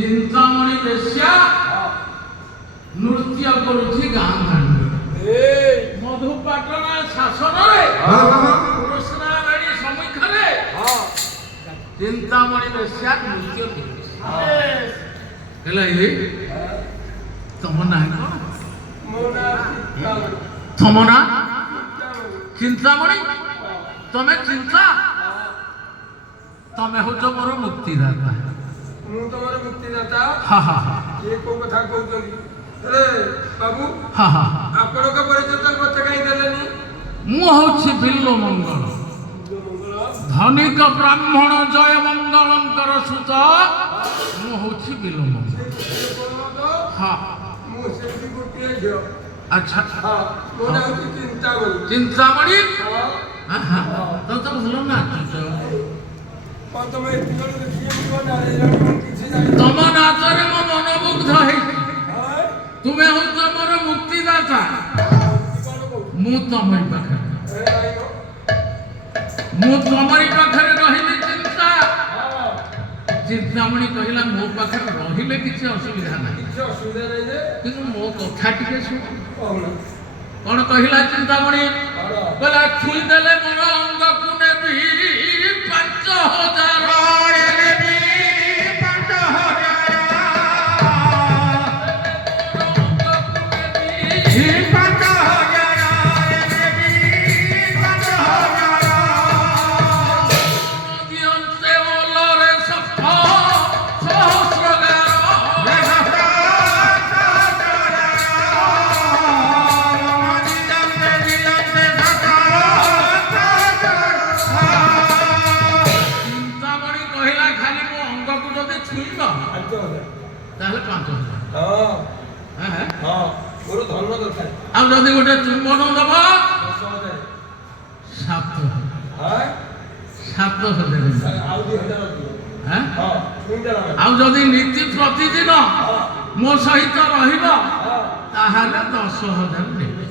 चिंतामणि बेश्या नृत्य करुछि गाँ दांडे मधुपाटना शासन कृष्णाराणी सम्मुखरे चिंतामणि बेश्या नृत्य करुछि तम ना तम ना चिंतामणि तमे चिंता तमे हो मोर मुक्तिदाता मु तमर मुक्तिदाता हाँ हाँ ये को कथा कहउतली अरे बाबू हाँ हाँ आपण का परिचय तो मत कहि देलेनी मु होछि बिल्लो मंगल धनिक ब्राह्मण जय मंगलंकर सुत मु होछि बिल्लो मंगल हाँ मु सेठी गुटिए झियो अच्छा हां मो नाम चिंतामणि चिंतामणि हां हां तो भलो ना तुम नाचरे मो मनमुग्ध है तुम्हें हूँ मोर मुक्तिदाता मु तमरी पाखे रही चिंता चिंतामणि कहला मो पाखे रहिले किसी असुविधा ना कि मो कथा टिके शुण कौन कहला चिंतामणि कहला छुई देले मोर अंग को नेबी 5000 जदि गोटे चुंबन दब 7,000 जदि नीति प्रतिदिन मो सहित रहिबा ताहाले 10,000 नेबे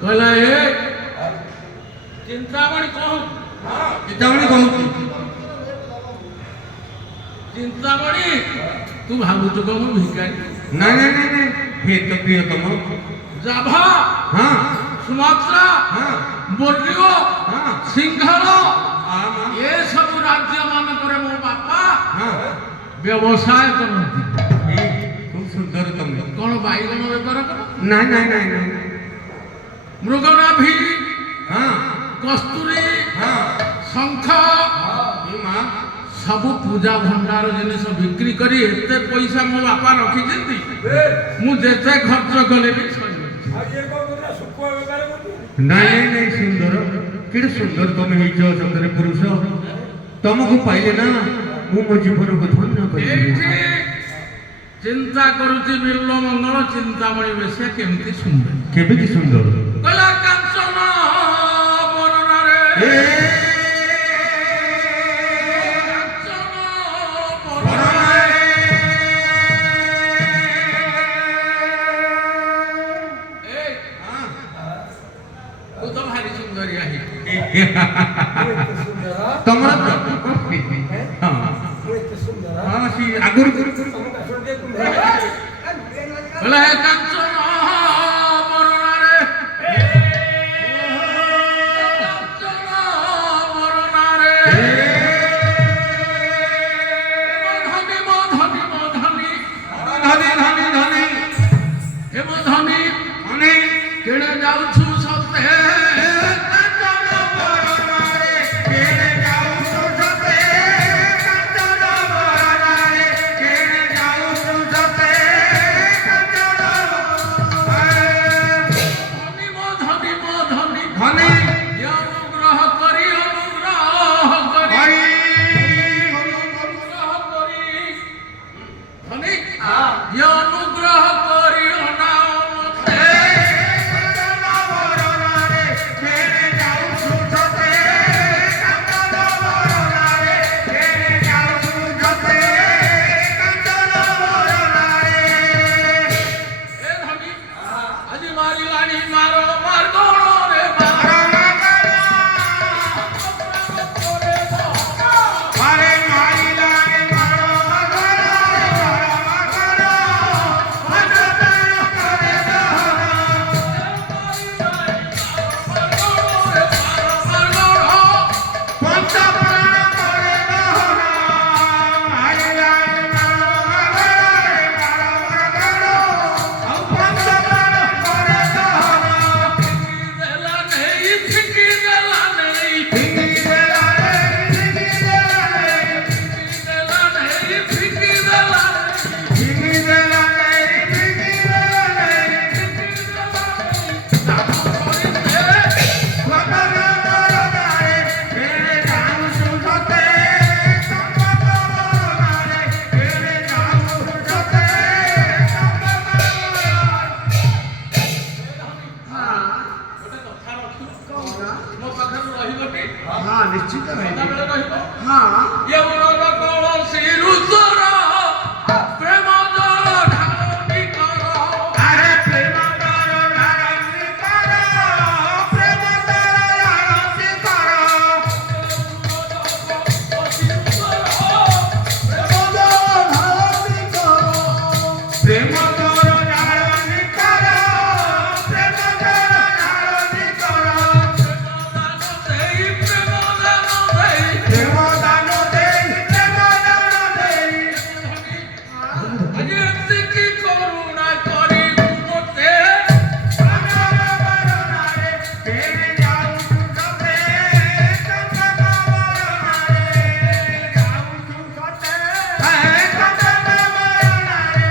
कहला ए चिंतामणि कहू चिंतामणि तू भावुଛୁ को मु भिखारी नहीं হে তো প্রিয়তম। জাভা, হ্যাঁ সুমাত্রা, হ্যাঁ বর্গীয়, হ্যাঁ সিংহল আমা ଏସବୁ ରାଜ୍ୟ ମାନଙ୍କରେ ମୋ ବାପା হ্যাঁ ବ୍ୟବସାୟ କରନ୍ତି। ଏ খুব সুন্দর তুমি। କଣ ବାଇଗଣ ବେପାର କର, নাই নাই নাই নাই ମୃଗନାଭି, হ্যাঁ କସ୍ତୁରୀ, হ্যাঁ ଶଙ୍ଖ, ଏ ମା ସବୁ ପୂଜା ଭଣ୍ଡାର ଜିନିଷ ବିକ୍ରି କରି ଏତେ ପଇସା ମୋ ବାପା ରଖିଛନ୍ତି, ମୁଁ ଯେତେ ଖର୍ଚ୍ଚ କଲେ ବି ସରିବନି। নাই নাই নাই সুন্দর কেড়ে সুন্দর তুমি হইছ সତରେ পুরুষ। ତମକୁ ପାଇଲେ ନା ମୁଁ ମୋ ଜୀବନକୁ ଧନ୍ୟ କରିବି। ଏଇଠି ଚିନ୍ତା କରୁଛି ବିଲ୍ଲ ମଙ୍ଗଳ ଚିନ୍ତାମଣି ବେଶ କେମିତି ସୁନ୍ଦର। କେମିତି ସୁନ୍ଦର କହିଲା କାଞ୍ଚନ ବରଣରେ, କାଞ୍ଚନ ବରଣରେ, ଏଇ, ତୁ ତ ଭାରି ସୁନ୍ଦରିଆ ହେଇଛୁ। ତମର ହଁ ହଁ ସେ ଆଗରୁ କହିଲା ହେ କାଞ୍ଚନ ବରଣରେ, କାଞ୍ଚନ ବରଣରେ, ମୋ ଧନୀ ମୋ ଧନୀ ମୋ ଧନୀ, ଧନୀ ଧନୀ ଧନୀ ହେ ମୋ ଧନୀ ଧନୀ କେଣେ ଯାଉଛୁ ସତେ, କାଞ୍ଚନ ବରଣରେ କେଣେ ଯାଉଛୁ ସତେ, କାଞ୍ଚନ ବରଣରେ କେଣେ ଯାଉଛୁ ସତେ, କାଞ୍ଚନ ଧନୀ ମୋ ଧନୀ ମୋ ଧନୀ ଧନୀ ଏ ଅନୁଗ୍ରହ କରି ଅନୁଗ୍ରହ କରି ହରି অনুগ্রহ করি, ধনী এ অনুগ্রহ করি অনাও মতে, কাঞ্চন বরণরে কেড়ে যাউছু সতে, কাঞ্চন বরণরে কেড়ে যাউছু সতে, কাঞ্চন বরণরে এ ধনী আজি মারিলানি মারো মার্গ রে মারো করে দাও, আরে মাইলারে মারো মাগরে মারো মাগরে মজদার করে দহরা পঞ্চপ্রাণ করে দহরা মাইলারে মারো মাগরে মারো মাগরে আও পঞ্চপ্রাণ করে দহরা ফিকি দেলা নেই, ফিকি দেলা রে ফিকি দেলা রে ফিকি দেলা নেই, ফিকি দেলা রে ফিকি দেলা রে কতন বরণরে কেড়ে যাউছু সতে, কতন বরণরে কেড়ে যাউছু সতে, ଗୋଟେ କଥା ରଖିବ ମୋ ପାଖରେ ରହିବଟି, ହଁ ନିଶ୍ଚିତ ସଦାବେଳେ ରହିବ। ହଁ ଏ ମୋର କୌଣସି ଋତୁର ପ୍ରେମ ଜଳ ଢାଳନି କର, ଆରେ ପ୍ରେମ ତୋର ଧାରଣୀ କର, ପ୍ରେମ ତୋର ଧାରଣୀ କର, ପ୍ରେମ ତୋର ଧାରଣୀ କର, ପ୍ରେମ ତୋର ଧାରଣୀ କର, ପ୍ରେମ ଦାନ ଦେଇ ପ୍ରେମ ଦାନ ଦେଇ ଆଜି ଏତିକି କରୁଣା କରିବୁ ମୋତେ, କାଞ୍ଚନ ବରଣରେ କେড়େ ଯାଉଛୁ ସତେ, କାଞ୍ଚନ ବରଣରେ ଯାଉଛୁ ସତେ, କାଞ୍ଚନ ବରଣରେ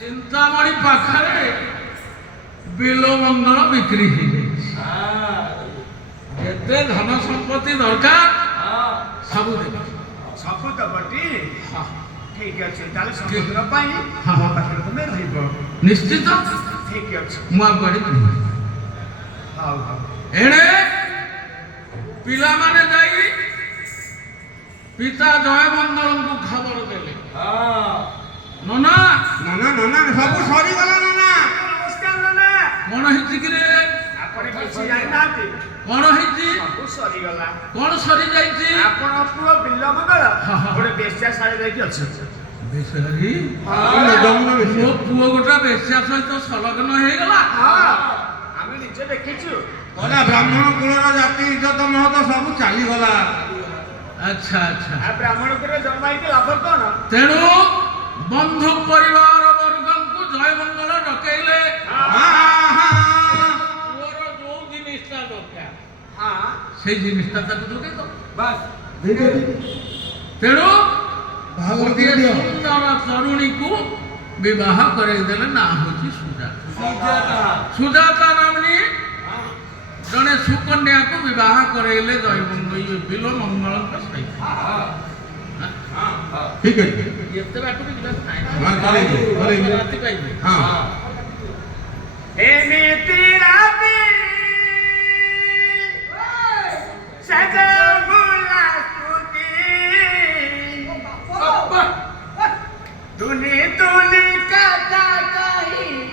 ଚିନ୍ତାମଣି ପାଖରେ ବିଲ ମଙ୍ଗଳ ବିକ୍ରି ହେଇଯାଇଛି। ଯେତେ ଧନ ସମ୍ପତ୍ତି ଦରକାର ସବୁ ଦେବେ। ସବୁ ଦବଟି ହଁ, ଠିକ ଅଛି ତାହେଲେ ସମୁଦ୍ର ପାଇଁ ହଁ। ମୋ ପାଖରେ ତୁମେ ରହିବ ନିଶ୍ଚିତ ଠିକ ଅଛି ମୁଁ ଆଉ କୁଆଡ଼େ ଯିବିନି। ହଉ ହଉ ଏଣେ ପିଲାମାନେ ଯାଇ ପିତା ଜୟମଙ୍ଗଳଙ୍କୁ ଖବର ଦେଲେ, ନନା ନନା ନନା ସବୁ ସରିଗଲା ନନା ନମସ୍କାର ନନା କଣ ହେଇଛି କିରେ, ଆପଣ କିଛି ଜାଣିନାହାନ୍ତି କଣ ହେଇଛି, ସବୁ ସରିଗଲା କଣ ସରିଯାଇଛି, ଆପଣ ପୁଅ ବିଲ ମଙ୍ଗଳ ହଁ, ହଁ। ଗୋଟେ ବେଶ୍ୟା ଶାଳୀ ଯାଇକି ଅଛି ବେଶୀ ଯମୁନା ବେଶୀ ମୋ ପୁଅ ଗୋଟା ବେଶ୍ୟା ସହିତ ସଂଲଗ୍ନ ହେଇଗଲା। ଆମେ ନିଜେ ଦେଖିଛୁ। ଗଲା ବ୍ରାହ୍ମଣ କୁଳର ଜାତି ଇଜ୍ଜତ ମହତ ସବୁ ଚାଲିଗଲା। ଆଚ୍ଛା ଆଚ୍ଛା। ଆଉ ବ୍ରାହ୍ମଣ କୁଳରେ ଜନ୍ମ ହେଇକି ଲାଭ କଣ? ତେଣୁ ବନ୍ଧୁ ପରିବାର ବର୍ଗଙ୍କୁ ଜୟ ମଙ୍ଗଳ ଡକେଇଲେ। ପୁଅର ଯୋଉ ଜିନିଷଟା ଦରକାର ହଁ ସେଇ ଜିନିଷଟା ତାକୁ ଯୋଗେଇ ଦବ। ବାସ୍ ତେଣୁ ଗୋଟିଏ ସୁନ୍ଦର ତରୁଣୀକୁ ବିବାହ କରେଇଦେଲେ। ନାଁ ହଉଛି ସୁଜାତା। ସୁଜାତା ନାମ୍ନୀ ଜଣେ ସୁକନ୍ୟାକୁ ବିବାହ କରେଇଲେ ବିଲ ମଙ୍ଗଳଙ୍କ ସହିତ। ଠିକ ଅଛି ଏତେ ବାଟକୁ ଯିବାକୁ ହଁ, କରେଇବେ, କରେଇବେ। ନାହିଁ। ରାତି ପାଇବେ। ହଁ ଏମିତି ରାତି ସଜବୁଲା ସ୍ତୁତି ତୁନି ତୁନି